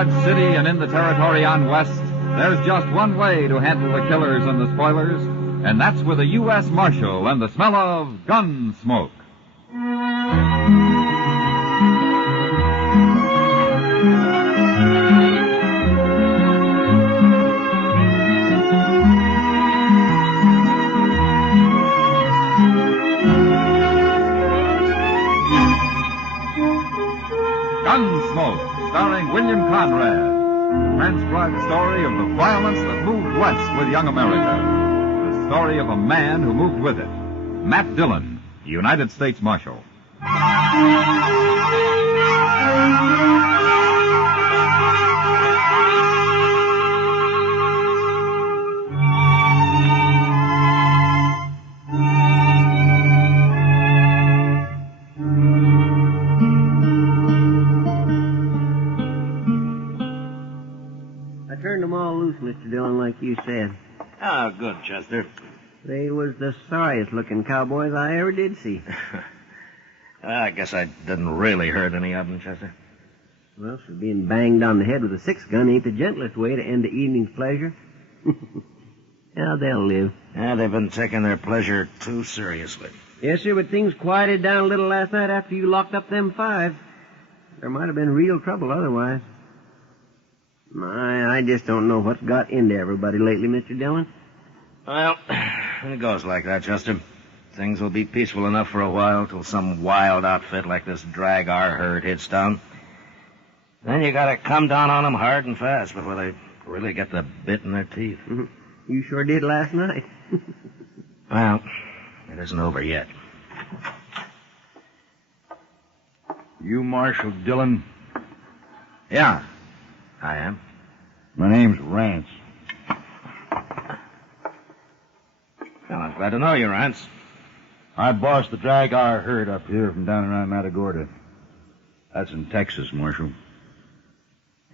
Dodge City and in the territory on west, there's just one way to handle the killers and the spoilers, and that's with a U.S. Marshal and the smell of Gunsmoke. Gunsmoke, starring William Conrad. The transcribed story of the violence that moved west with young America. The story of a man who moved with it. Matt Dillon, United States Marshal. Mr. Dillon, like you said. Oh, good, Chester. They was the sorriest-looking cowboys I ever did see. I guess I didn't really hurt any of them, Chester. Well, so being banged on the head with a 6-gun ain't the gentlest way to end the evening's pleasure. Yeah, they'll live. Yeah, they've been taking their pleasure too seriously. Yes, sir, but things quieted down a little last night after you locked up them 5. There might have been real trouble otherwise. I just don't know what's got into everybody lately, Mr. Dillon. Well, it goes like that, Chester. Things will be peaceful enough for a while till some wild outfit like this drag our herd hits town. Then you gotta come down on them hard and fast before they really get the bit in their teeth. Mm-hmm. You sure did last night. Well, it isn't over yet. You Marshal Dillon? Yeah, I am. My name's Rance. Well, I'm glad to know you, Rance. I boss the drag our herd up here from down around Matagorda. That's in Texas, Marshal.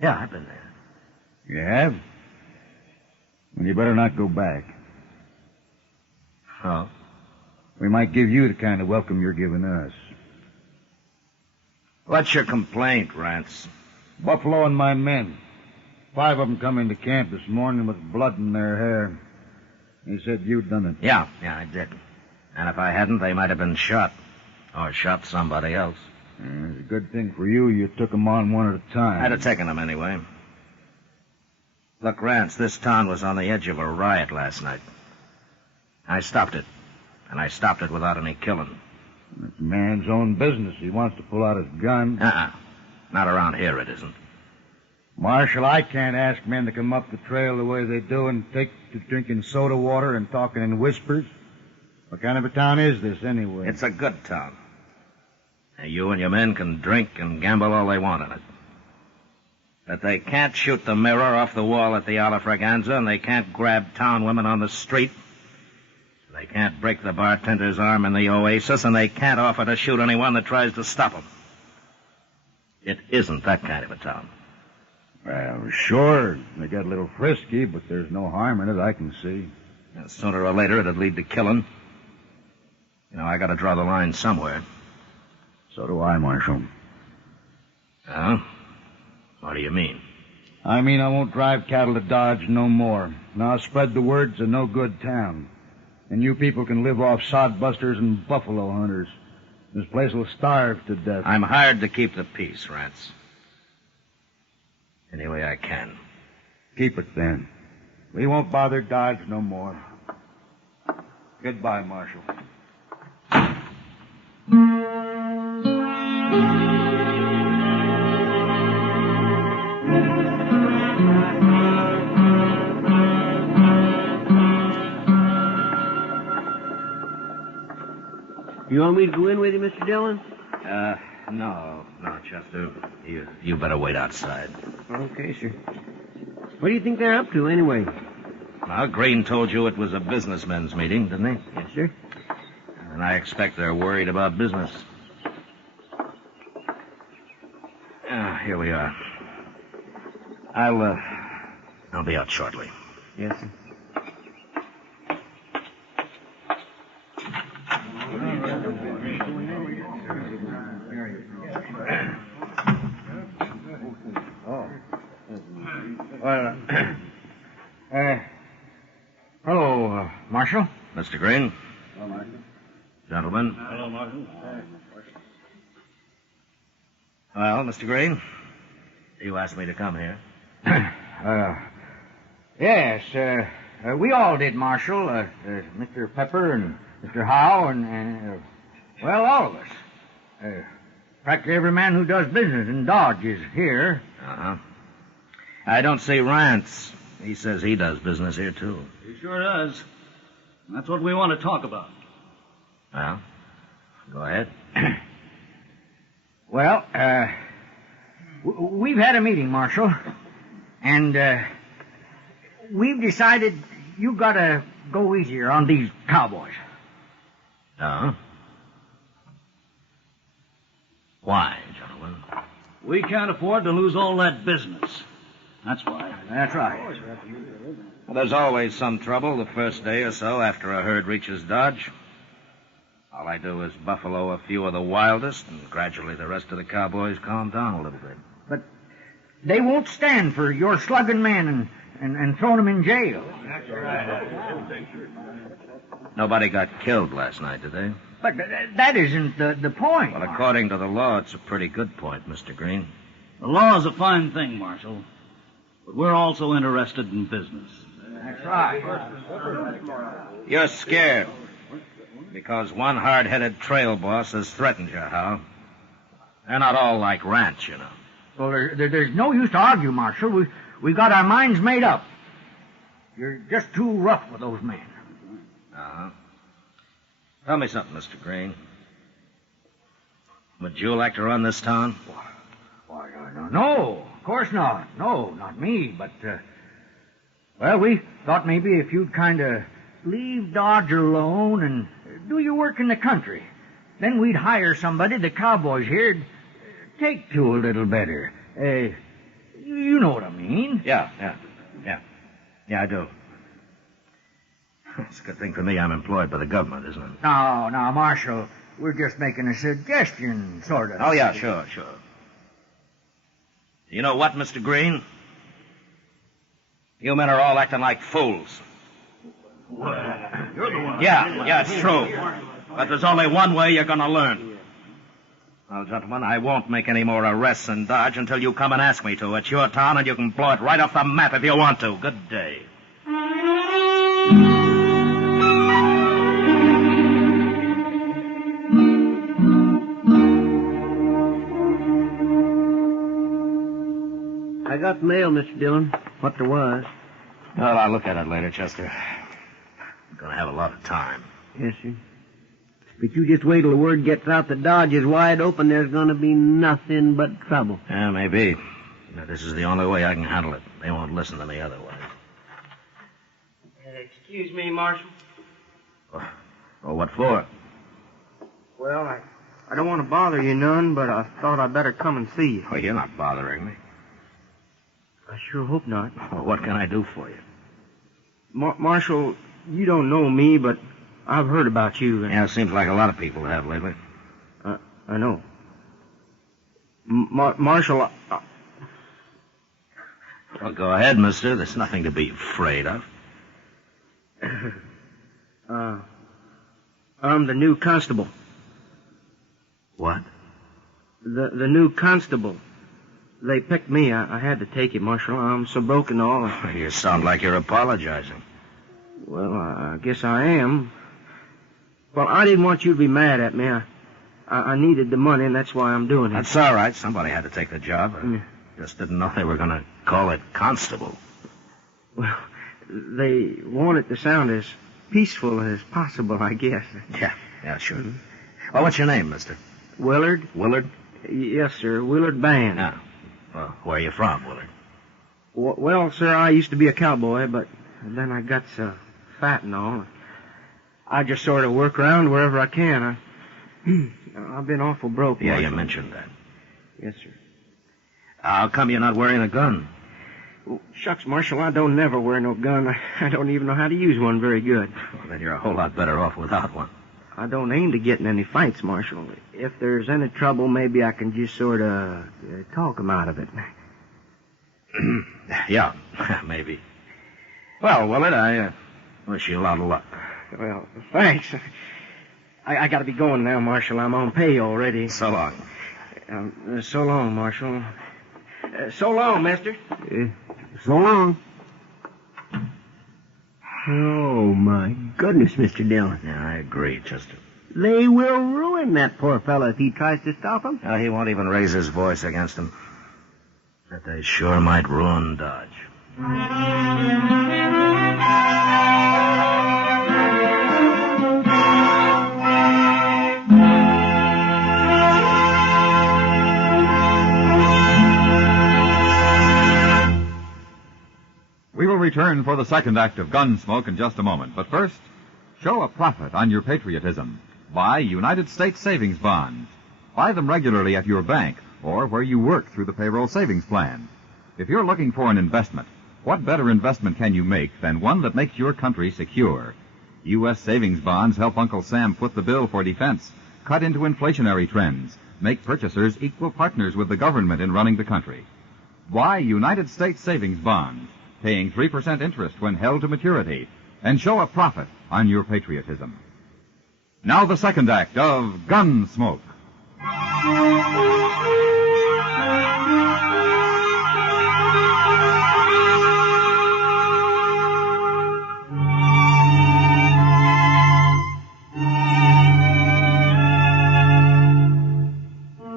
Yeah, I've been there. You have? Well, you better not go back. Oh? We might give you the kind of welcome you're giving us. What's your complaint, Rance? Buffalo and my men. 5 of them come into camp this morning with blood in their hair. They said you'd done it. Yeah, I did. And if I hadn't, they might have been shot. Or shot somebody else. It's a good thing for you. You took them on one at a time. I'd have taken them anyway. Look, Rance, this town was on the edge of a riot last night. I stopped it. And I stopped it without any killing. It's a man's own business. He wants to pull out his gun. Not around here, it isn't. Marshal, I can't ask men to come up the trail the way they do and take to drinking soda water and talking in whispers. What kind of a town is this, anyway? It's a good town. Now, you and your men can drink and gamble all they want in it. But they can't shoot the mirror off the wall at the Ala Fraganza, and they can't grab town women on the street. They can't break the bartender's arm in the Oasis, and they can't offer to shoot anyone that tries to stop them. It isn't that kind of a town. Well, sure, they get a little frisky, but there's no harm in it, I can see. And sooner or later, it'd lead to killing. You know, I gotta draw the line somewhere. So do I, Marshal. Oh? What do you mean? I mean I won't drive cattle to Dodge no more. Now I'll spread the word it's a no-good town. And you people can live off sodbusters and buffalo hunters. This place will starve to death. I'm hired to keep the peace, Rance. Any way I can. Keep it, then. We won't bother Dodge no more. Goodbye, Marshal. You want me to go in with you, Mr. Dillon? No, Chester. You better wait outside. Okay, sir. What do you think they're up to, anyway? Well, Green told you it was a businessmen's meeting, didn't he? Yes, sir. And I expect they're worried about business. Here we are. I'll be out shortly. Yes, sir. Marshal? Mr. Green. Gentlemen. Hello, Marshal. Well, Mr. Green, you asked me to come here. Yes, we all did, Marshal. Mr. Pepper and Mr. Howe and well, all of us. Practically every man who does business in Dodge is here. Uh-huh. I don't see Rance. He says he does business here, too. He sure does. That's what we want to talk about. Well, go ahead. Well, we've had a meeting, Marshal, and we've decided you've got to go easier on these cowboys. Uh-huh. Why, gentlemen? We can't afford to lose all that business. That's why. That's right. Well, there's always some trouble the first day or so after a herd reaches Dodge. All I do is buffalo a few of the wildest, and gradually the rest of the cowboys calm down a little bit. But they won't stand for your slugging men and throwing them in jail. Nobody got killed last night, did they? But that isn't the point. Well, according to the law, it's a pretty good point, Mr. Green. The law is a fine thing, Marshal. But we're also interested in business. That's right. You're scared. Because one hard-headed trail boss has threatened you, Hal. They're not all like Rance, you know. Well, there's no use to argue, Marshal. We got our minds made up. You're just too rough with those men. Uh-huh. Tell me something, Mr. Green. Would you like to run this town? Why, no, of course not. No, not me, but, well, we thought maybe if you'd kind of leave Dodge alone and do your work in the country, then we'd hire somebody the cowboys here'd take to a little better. You know what I mean. Yeah, I do. It's a good thing for me I'm employed by the government, isn't it? Now, Marshal, we're just making a suggestion, sort of. Oh, yeah, sure. You know what, Mr. Green? You men are all acting like fools. You're the one. Yeah, it's true. But there's only one way you're going to learn. Well, gentlemen, I won't make any more arrests in Dodge until you come and ask me to. It's your town, and you can blow it right off the map if you want to. Good day. I got the mail, Mr. Dillon. What there was. Well, I'll look at it later, Chester. I'm going to have a lot of time. Yes, sir. But you just wait till the word gets out that Dodge is wide open. There's going to be nothing but trouble. Yeah, maybe. But this is the only way I can handle it. They won't listen to me otherwise. Excuse me, Marshal. Well, what for? Well, I don't want to bother you none, but I thought I'd better come and see you. Well, you're not bothering me. I sure hope not. Well, what can I do for you? Marshal, you don't know me, but I've heard about you. Yeah, it seems like a lot of people have lately. I know. Marshal, Well, go ahead, mister. There's nothing to be afraid of. I'm the new constable. What? The new constable. They picked me. I had to take it, Marshal. I'm so broken all. You sound like you're apologizing. Well, I guess I am. Well, I didn't want you to be mad at me. I needed the money, and that's why I'm doing it. That's all right. Somebody had to take the job. I just didn't know they were going to call it Constable. Well, they want it to sound as peaceful as possible, I guess. Yeah, sure. Well, what's your name, mister? Willard? Willard? Yes, sir. Willard Band. Yeah. Well, where are you from, Willard? Well, sir, I used to be a cowboy, but then I got so fat and all. I just sort of work around wherever I can. I've been awful broke. Yeah, Marshal. you mentioned that. Yes, sir. How come you're not wearing a gun? Well, shucks, Marshal, I don't never wear no gun. I don't even know how to use one very good. Well, then you're a whole lot better off without one. I don't aim to get in any fights, Marshal. If there's any trouble, maybe I can just sort of talk 'em out of it. Yeah, maybe. Well, Willard, Wish you a lot of luck. Well, thanks. I got to be going now, Marshal. I'm on pay already. So long. So long, Marshal. So long, mister. So long. Oh, my goodness, Mr. Dillon. Yeah, I agree, Chester. They will ruin that poor fellow if he tries to stop him. He won't even raise his voice against him. But they sure might ruin Dodge. We will return for the second act of Gunsmoke in just a moment. But first, show a profit on your patriotism. Buy United States savings bonds. Buy them regularly at your bank or where you work through the payroll savings plan. If you're looking for an investment, what better investment can you make than one that makes your country secure? U.S. savings bonds help Uncle Sam foot the bill for defense, cut into inflationary trends, make purchasers equal partners with the government in running the country. Buy United States savings bonds, paying 3% interest when held to maturity, and show a profit on your patriotism. Now the second act of Gunsmoke.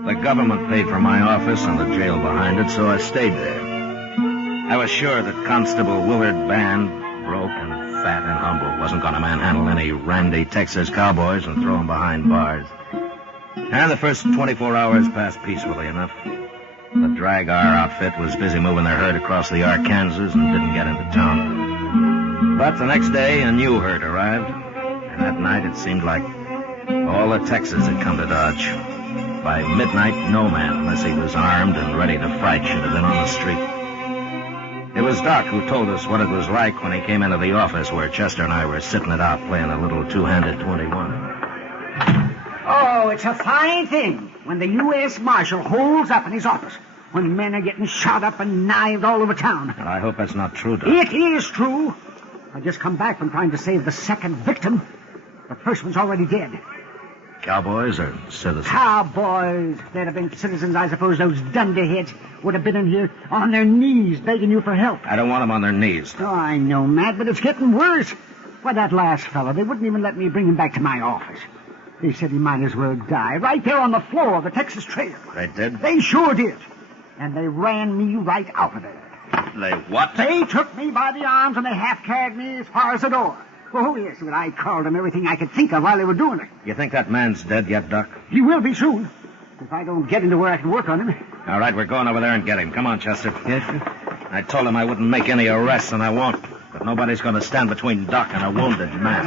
The government paid for my office and the jail behind it, so I stayed there. I was sure that Constable Willard Band, broke and fat and humble, wasn't going to manhandle any randy Texas cowboys and throw them behind bars. And the first 24 hours passed peacefully enough. The Drag R outfit was busy moving their herd across the Arkansas and didn't get into town. But the next day, a new herd arrived, and that night it seemed like all the Texas had come to Dodge. By midnight, no man, unless he was armed and ready to fight, should have been on the street. It was Doc who told us what it was like when he came into the office where Chester and I were sitting it out playing a little two-handed 21. Oh, it's a fine thing when the U.S. Marshal holds up in his office when men are getting shot up and knifed all over town. But I hope that's not true, Doc. It is true. I just come back from trying to save the second victim. The first one's already dead. Cowboys or citizens? Cowboys. If they'd have been citizens, I suppose those dunderheads would have been in here on their knees begging you for help. I don't want them on their knees. Oh, I know, Matt, but it's getting worse. Why, that last fellow, they wouldn't even let me bring him back to my office. They said he might as well die right there on the floor of the Texas Trail. They did? They sure did. And they ran me right out of there. They what? They took me by the arms and they half-carried me as far as the door. Oh, yes, but I called them everything I could think of while they were doing it. You think that man's dead yet, Doc? He will be soon, if I don't get into where I can work on him. All right, we're going over there and get him. Come on, Chester. Yes, sir. I told him I wouldn't make any arrests, and I won't. But nobody's going to stand between Doc and a wounded man.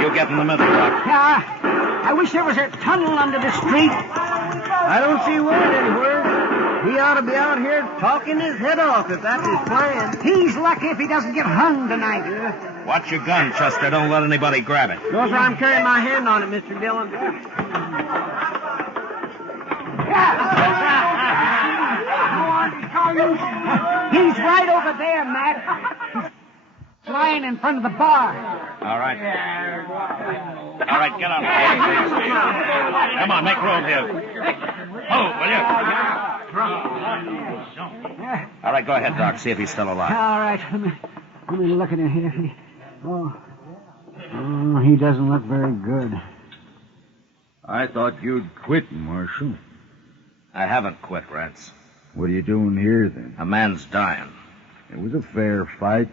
You get in the middle, Doc. Yeah, I wish there was a tunnel under the street. I don't see Willard anywhere. He ought to be out here talking his head off if that's his plan. He's lucky if he doesn't get hung tonight. Watch your gun, Chester. Don't let anybody grab it. No, sir, I'm carrying my hand on it, Mr. Dillon. He's right over there, Matt. He's lying in front of the bar. All right. All right, get up. Come on, make room here. Oh, will you? All right, go ahead, Doc. See if he's still alive. All right, let me look at him here. Oh, he doesn't look very good. I thought you'd quit, Marshal. I haven't quit, Rance. What are you doing here, then? A man's dying. It was a fair fight.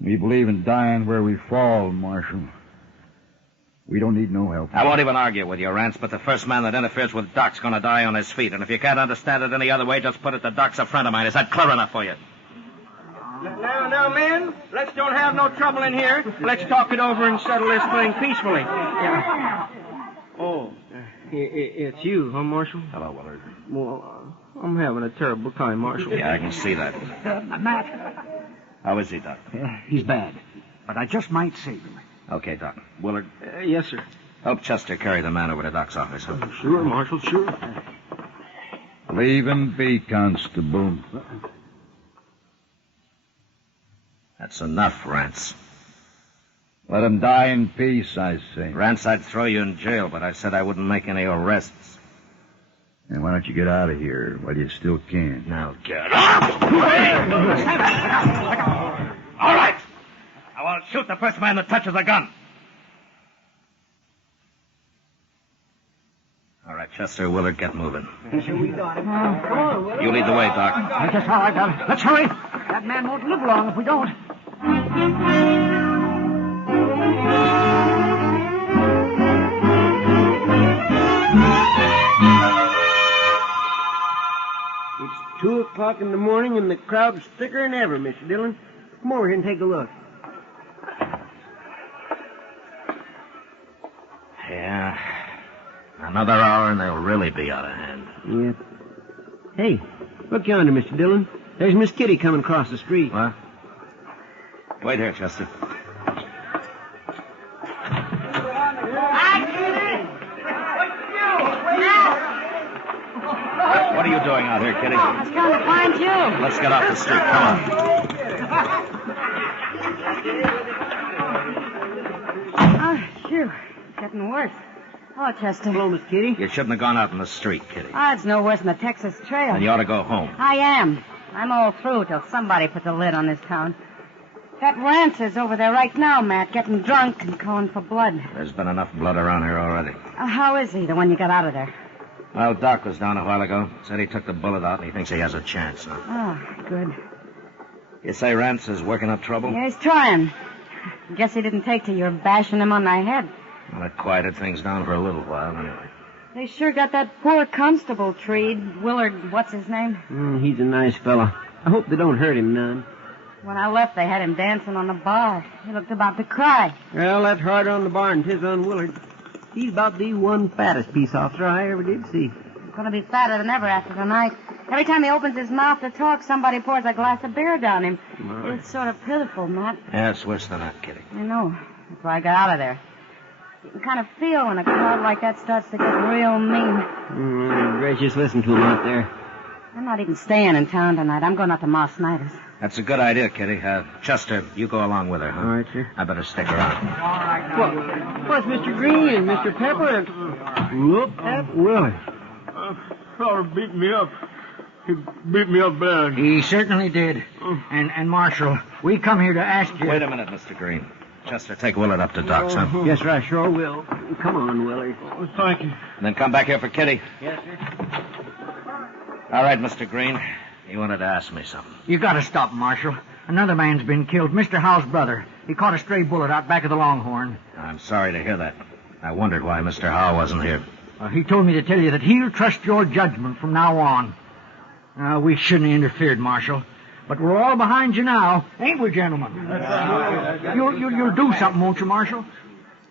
We believe in dying where we fall, Marshal. We don't need no help. I won't even argue with you, Rance, but the first man that interferes with Doc's going to die on his feet. And if you can't understand it any other way, just put it that Doc's a friend of mine. Is that clear enough for you? Now, men, let's don't have no trouble in here. Let's talk it over and settle this thing peacefully. Yeah. Oh, it's you, huh, Marshal? Hello, Willard. Well, I'm having a terrible time, Marshal. Yeah, I can see that. Matt. How is he, Doc? He's bad, but I just might save him. Okay, Doc. Willard, Yes, sir. help Chester carry the man over to Doc's office. Huh? Sure, Marshal, sure. Leave him be, Constable. That's enough, Rance. Let him die in peace, I say. Rance, I'd throw you in jail, but I said I wouldn't make any arrests. And why don't you get out of here while you still can? Now get up! All right! I will shoot the first man that touches a gun. All right, Chester, Willard, get moving. Come on, Willard. You lead the way, Doc. I guess all right, Doc. Let's hurry. That man won't live long if we don't. It's 2 o'clock in the morning and the crowd's thicker than ever, Mr. Dillon. Come over here and take a look. Yeah. Another hour and they'll really be out of hand. Yep. Hey, look yonder, Mr. Dillon. There's Miss Kitty coming across the street. What? Wait here, Chester. What are you doing out here, Kitty? I was going to find you. Let's get off the street. Come on. Oh, phew. It's getting worse. Hello, Chester. Hello, Miss Kitty. You shouldn't have gone out in the street, Kitty. Oh, it's no worse than the Texas Trail. And you ought to go home. I am. I'm all through till somebody puts a lid on this town. That Rance is over there right now, Matt, getting drunk and calling for blood. There's been enough blood around here already. How is he, the one you got out of there? Well, Doc was down a while ago. Said he took the bullet out and he thinks he has a chance. Huh? Oh, good. You say Rance is working up trouble? Yeah, he's trying. Guess he didn't take to your bashing him on the head. Well, it quieted things down for a little while, anyway. They sure got that poor Constable treed. Willard, what's his name? He's a nice fella. I hope they don't hurt him none. When I left, they had him dancing on the bar. He looked about to cry. Well, that's harder on the bar than 'tis on Willard. He's about the one fattest peace officer I ever did see. He's going to be fatter than ever after tonight. Every time he opens his mouth to talk, somebody pours a glass of beer down him. It's sort of pitiful, Matt. Yeah, it's worse than that, Kitty. I know. That's why I got out of there. You can kind of feel when a crowd like that starts to get real mean. Gracious, listen to him out there. I'm not even staying in town tonight. I'm going out to Ma Snyder's. That's a good idea, Kitty. Chester, you go along with her, huh? All right, sir. I better stick around. What's Mr. Green and Mr. Pepper and... Look at Willard. Fella beat me up. He beat me up bad. He certainly did. And Marshal, we come here to ask you... Wait a minute, Mr. Green. Chester, take Willard up to Doc's, huh? Yes, sir, I sure will. Come on, Willard. Oh, thank you. And then come back here for Kitty. Yes, sir. All right, Mr. Green. You wanted to ask me something. You gotta stop, Marshal. Another man's been killed. Mr. Howe's brother. He caught a stray bullet out back of the Longhorn. I'm sorry to hear that. I wondered why Mr. Howe wasn't here. He told me to tell you that he'll trust your judgment from now on. We shouldn't have interfered, Marshal. But we're all behind you now, ain't we, gentlemen? You'll do something, won't you, Marshal?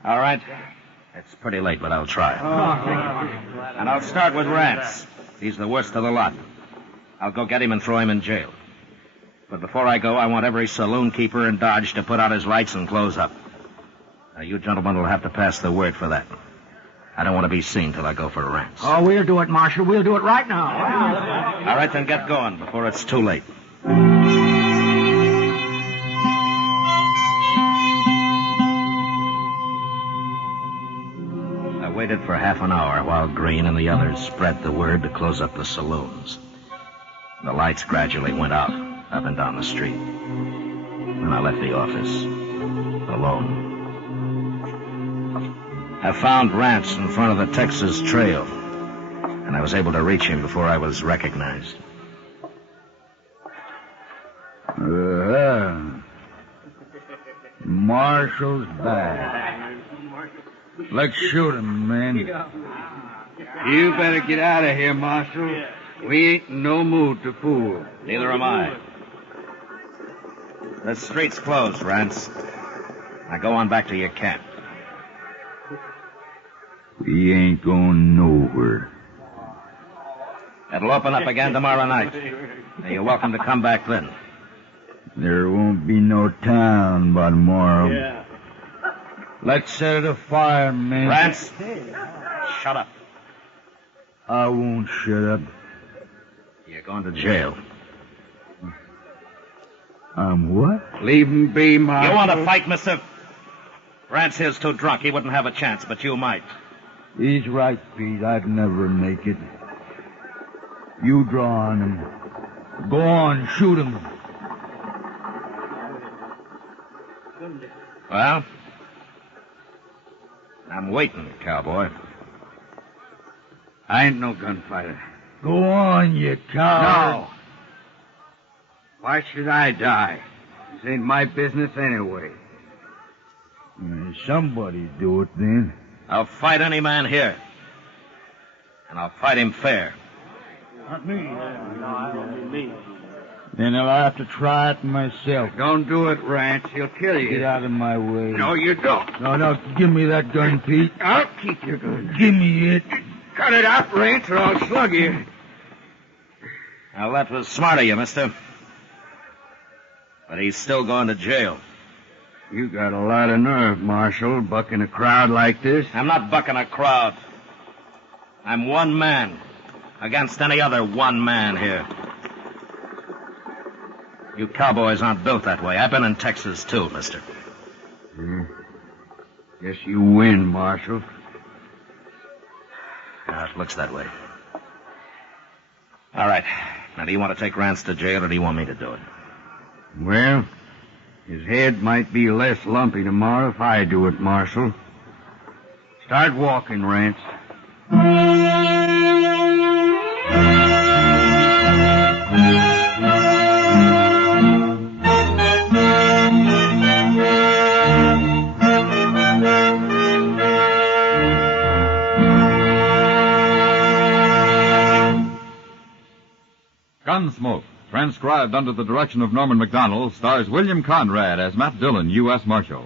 All right. It's pretty late, but I'll try. And I'll start with Rance. He's the worst of the lot. I'll go get him and throw him in jail. But before I go, I want every saloon keeper in Dodge to put out his lights and close up. Now, you gentlemen will have to pass the word for that. I don't want to be seen till I go for Rance. Oh, we'll do it, Marshal. We'll do it right now. All right, then get going before it's too late. I waited for half an hour while Green and the others spread the word to close up the saloons. The lights gradually went out, up and down the street. And I left the office, alone. I found Rance in front of the Texas Trail, and I was able to reach him before I was recognized. Marshal's back. Let's shoot him, man. You better get out of here, Marshal. We ain't in no mood to fool. Neither am I. The street's closed, Rance. Now go on back to your camp. We ain't going nowhere. It'll open up again tomorrow night. Now, you're welcome to come back then. There won't be no town by tomorrow. Yeah. Let's set it afire, man. Rance, shut up. I won't shut up. You're going to jail. What? Leave him be, Marshal. You want to fight, mister? Rance here's too drunk. He wouldn't have a chance, but you might. He's right, Pete. I'd never make it. You draw on him. Go on, shoot him. Well, I'm waiting, cowboy. I ain't no gunfighter. Go on, you coward. No. Why should I die? This ain't my business anyway. Somebody do it then. I'll fight any man here. And I'll fight him fair. Not me. Then I'll have to try it myself. Don't do it, Rance. He'll kill you. Get out of my way. No, you don't. No, give me that gun, Pete. I'll keep your gun. Give me it. Cut it out, Rance, or I'll slug you. Now, that was smart of you, mister. But he's still going to jail. You got a lot of nerve, Marshal, bucking a crowd like this. I'm not bucking a crowd. I'm one man against any other one man here. You cowboys aren't built that way. I've been in Texas, too, mister. Guess you win, Marshal. It looks that way. All right. Now, do you want to take Rance to jail, or do you want me to do it? Well, his head might be less lumpy tomorrow if I do it, Marshal. Start walking, Rance. Gunsmoke, transcribed under the direction of Norman MacDonald, stars William Conrad as Matt Dillon, U.S. Marshal.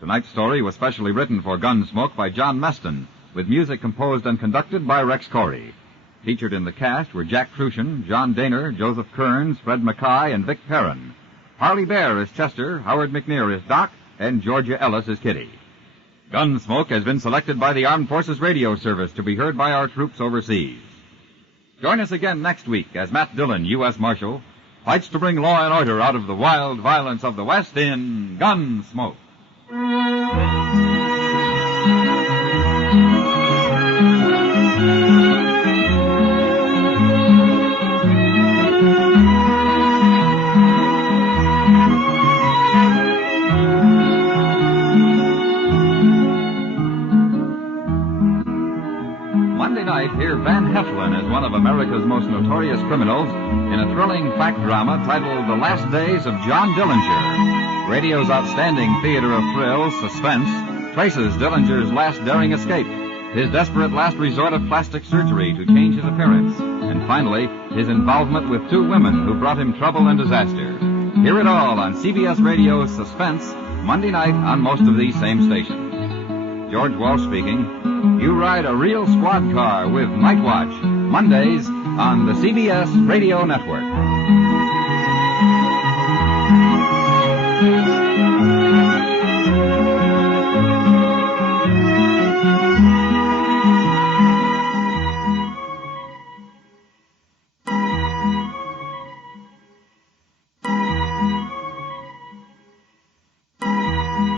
Tonight's story was specially written for Gunsmoke by John Meston, with music composed and conducted by Rex Corey. Featured in the cast were Jack Crucian, John Daner, Joseph Kearns, Fred Mackay, and Vic Perrin. Harley Bear as Chester, Howard McNear as Doc, and Georgia Ellis as Kitty. Gunsmoke has been selected by the Armed Forces Radio Service to be heard by our troops overseas. Join us again next week as Matt Dillon, U.S. Marshal, fights to bring law and order out of the wild violence of the West in Gunsmoke. Monday night, hear Van Heflin as one of America's most notorious criminals in a thrilling fact drama titled The Last Days of John Dillinger. Radio's outstanding theater of thrills, suspense, traces Dillinger's last daring escape, his desperate last resort of plastic surgery to change his appearance, and finally, his involvement with two women who brought him trouble and disaster. Hear it all on CBS Radio's Suspense, Monday night on most of these same stations. George Walsh speaking. You ride a real squad car with Night Watch, Mondays on the CBS Radio Network.